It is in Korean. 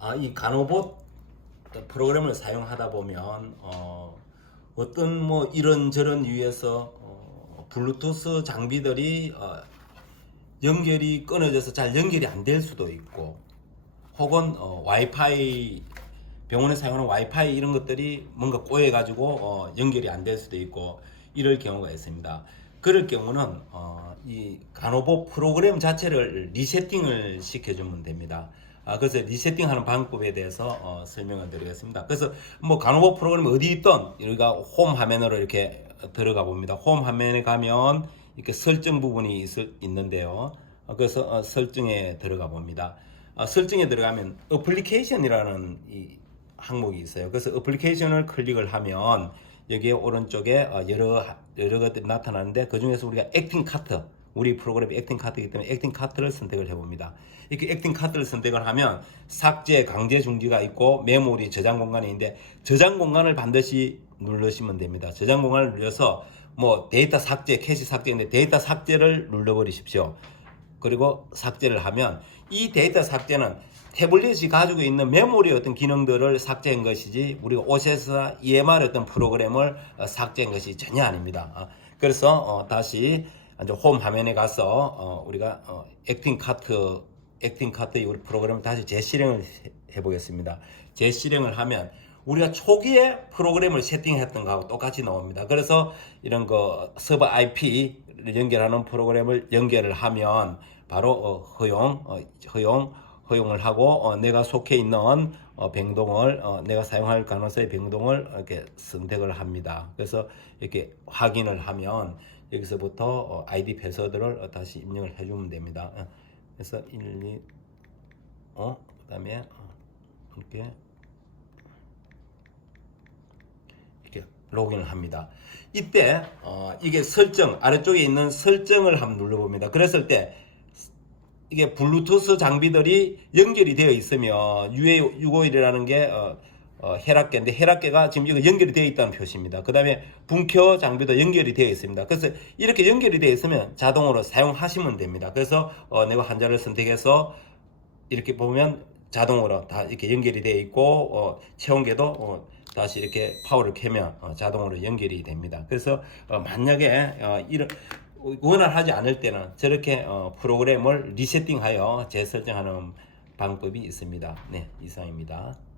아, 이 간호봇 프로그램을 사용하다 보면 어, 어떤 뭐 이런저런 이유에서 어, 블루투스 장비들이 어, 연결이 끊어져서 잘 연결이 안 될 수도 있고 혹은 어, 와이파이 병원에 사용하는 와이파이 이런 것들이 뭔가 꼬여 가지고 어, 연결이 안 될 수도 있고 이럴 경우가 있습니다. 그럴 경우는 어, 이 간호보 프로그램 자체를 리세팅을 시켜주면 됩니다. 아, 그래서 리세팅하는 방법에 대해서 어, 설명을 드리겠습니다. 그래서 뭐 간호보 프로그램 어디 있든 우리가 홈 화면으로 이렇게 들어가 봅니다. 홈 화면에 가면 이렇게 설정 부분이 있을, 있는데요. 어, 그래서 어, 설정에 들어가 봅니다. 어, 설정에 들어가면 어플리케이션이라는 이 항목이 있어요. 그래서 어플리케이션을 클릭을 하면 여기에 오른쪽에 어, 여러 여러 것들이 나타나는데 그 중에서 우리가 액팅 카트 우리 프로그램이 액팅 카트이기 때문에 액팅 카트를 선택을 해봅니다. 이렇게 액팅 카트를 선택을 하면 삭제, 강제 중지가 있고 메모리 저장 공간이 있는데 저장 공간을 반드시 누르시면 됩니다. 저장 공간을 눌러서 뭐 데이터 삭제, 캐시 삭제인데 데이터 삭제를 눌러버리십시오. 그리고 삭제를 하면 이 데이터 삭제는 태블릿이 가지고 있는 메모리 어떤 기능들을 삭제한 것이지 우리가 OS나 EMR 어떤 프로그램을 어, 삭제한 것이 전혀 아닙니다. 어, 그래서 어, 다시 이제 홈 화면에 가서 어, 우리가 어, 액팅 카트 액팅 카트의 우리 프로그램을 다시 재실행을 해- 해보겠습니다. 재실행을 하면 우리가 초기에 프로그램을 세팅했던 거하고 똑같이 나옵니다. 그래서 이런 거 서버 IP를 연결하는 프로그램을 연결을 하면 바로 어, 허용, 어, 허용, 허용을 하고 어, 내가 속해 있는 어, 병동을 어, 내가 사용할 가능성의 병동을 이렇게 선택을 합니다. 그래서 이렇게 확인을 하면 여기서부터 어, 아이디 패스워드를 어, 다시 입력을 해주면 됩니다. 어, 그래서 1, 2, 어, 그다음에 어, 이렇게 이렇게 로그인을 합니다. 이때 어, 이게 설정 아래쪽에 있는 설정을 한번 눌러봅니다. 그랬을 때 이게 블루투스 장비들이 연결이 되어 있으면 UA651이라는 게 어, 어, 혈압계인데 혈압계가 지금 이거 연결이 되어 있다는 표시입니다. 그 다음에 분켜 장비도 연결이 되어 있습니다. 그래서 이렇게 연결이 되어 있으면 자동으로 사용하시면 됩니다. 그래서 어, 내가 환자를 선택해서 이렇게 보면 자동으로 다 이렇게 연결이 되어 있고 어, 체온계도 어, 다시 이렇게 파워를 켜면 어, 자동으로 연결이 됩니다. 그래서 어, 만약에 어, 이런 원활하지 않을 때는 저렇게 어, 프로그램을 리세팅하여 재설정하는 방법이 있습니다. 네, 이상입니다.